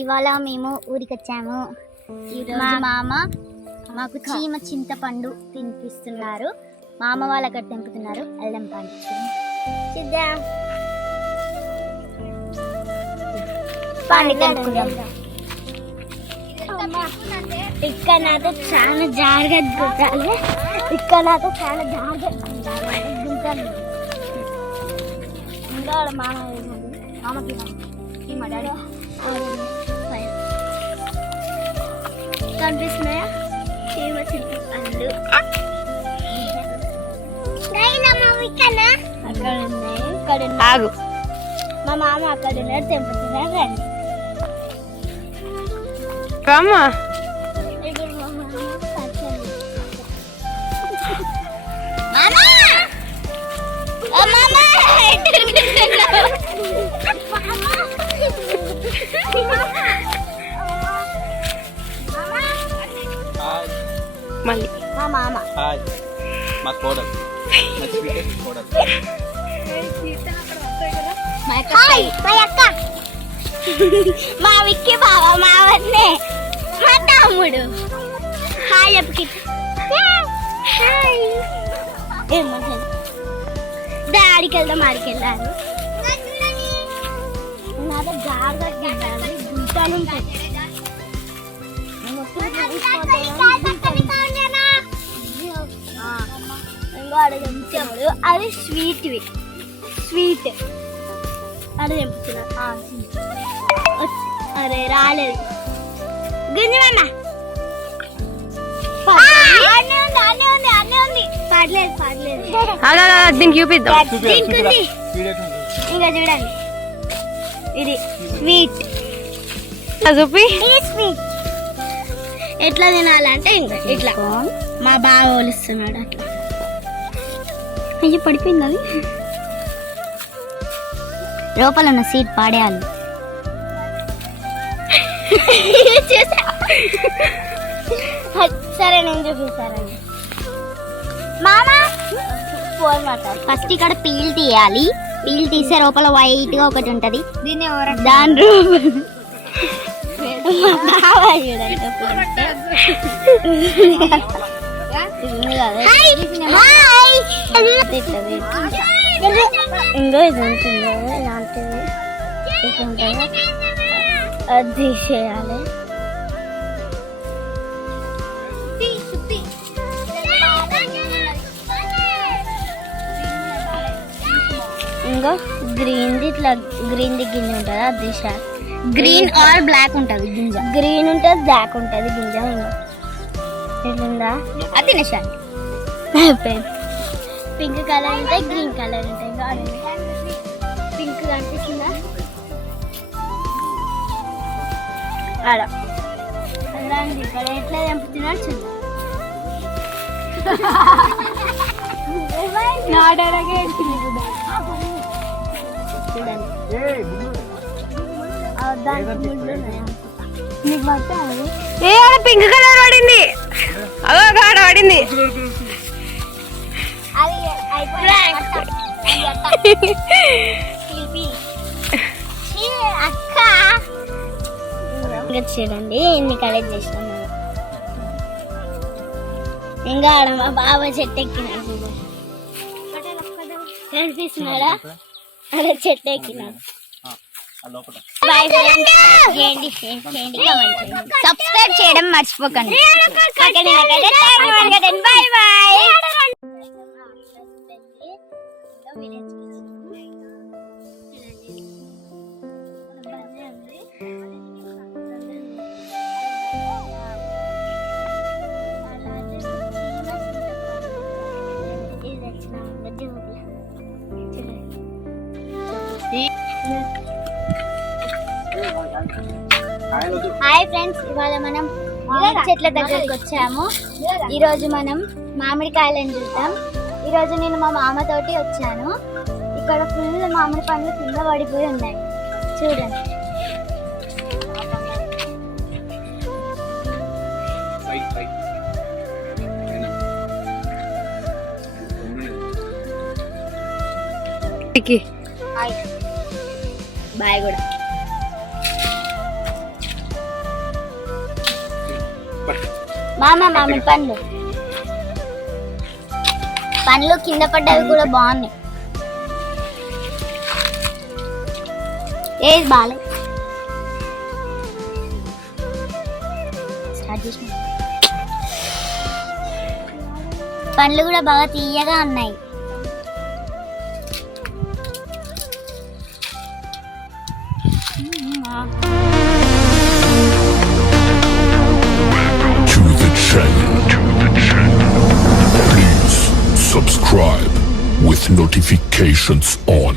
ఇవాళ మేము ఊరికి వచ్చాము. మా మామ మాకు చీమ చింతపండు తినిపిస్తున్నారు. మా అమ్మ వాళ్ళు అక్కడ తెంపుతున్నారు. అల్లం పండు చూద్దాం. పండు తెంపుకుందాం. ఇక్కడ నాతో చాలా జాగ్రత్త గుంటాలి. ఇక్కడ నాతో చాలా జాగ్రత్త గుంటాలి. ఇంకా మామకి మా డాడీ కనిపిస్తున్నాయా చీమ చింతపండు అక్కడ ఉన్నాయి. ఇక్కడ ఆగు, మా మామ అక్కడ ఉన్నారు, తెంపుతున్నారు. రండి కామా మళ్ళీ మా మామ మా కోడలు కోడలు మా అక్క మా విక్కి బావ మా వన్నే మా తమ్ముడు. హాయ్ చెప్పి డాడీకి వెళ్దాం. ఆడికి వెళ్ళారు. నాతో జాగ్రత్త గుంటలు ఉంటాయి. తెంపుతున్నాడు. అది స్వీట్ అది తెంపుతున్నాడు. అరే రాలేదు గుంజమన్నా. పడలేదు దీనికి చూపిద్దాం. ఇంకా చూడండి, ఇది స్వీట్. చూపి స్వీట్ ఎట్లా తినాలంటే ఇంకా ఇట్లా మా బావ ఒలుస్తున్నాడు. అట్లా అయ్యో పడిపోయింది. అది లోపల ఉన్న సీట్ పాడేయాలి. సరే నేను చూపిస్తానండి. మామా ఫోన్ మాట్లాడు. ఫస్ట్ ఇక్కడ పీల్ తీయాలి. పీల్ తీసే లోపల వైట్ గా ఒకటి ఉంటది. దీన్ని దాని ఇంకో ఇది ఉంటుంది ఇలాంటిది. అది తీసేయాలి. ఇంకా గ్రీన్ది ఇట్లా గ్రీన్ది గింజ ఉంటుంది. అది తీసేయాలి. గ్రీన్ ఆర్ బ్లాక్ ఉంటుంది గింజ. గ్రీన్ ఉంటుంది, బ్లాక్ ఉంటుంది గింజ. ఇట్లుందా అది తినేసాను. పింక్ కలర్ ఉంటాయి, గ్రీన్ కలర్ ఉంటాయి. పింక్ కనిపిస్తుందా ఆడ? రండి ఇక్కడ ఎట్లా తెంపుతున్నాడు చూద్దాం. చూడండి నీకు పడతాయి. ఏ పింక్ కలర్ పడింది. అదో కాడ పడింది. అక్క ఇంకా చూడండి ఎన్ని కలెక్ట్ చేసినాము. ఇంకా ఆడ మా బాబా చెట్టు ఎక్కినాడు. కనిపిస్తున్నాడా? అలా చెట్టు ఎక్కినాడు. సబ్స్క్రైబ్ చేయడం మర్చిపోకండి. Bye bye. హాయ్ ఫ్రెండ్స్, ఇవాళ మనం చెట్ల దగ్గరకు వచ్చాము. ఈరోజు మనం మామిడికాయలను చూద్దాం. ఈరోజు నేను మా మామతోటి వచ్చాను. ఇక్కడ ఫుల్ మామిడి పండ్లు కింద పడిపోయి ఉన్నాయి. చూడండి. బాయ్ కూడా. మామిడి పండ్లు పండ్లు కింద పడ్డవి కూడా బాగున్నాయి. ఏది బాగాలే పండ్లు కూడా బాగా తీయగా ఉన్నాయి. To the channel. Please subscribe with notifications on.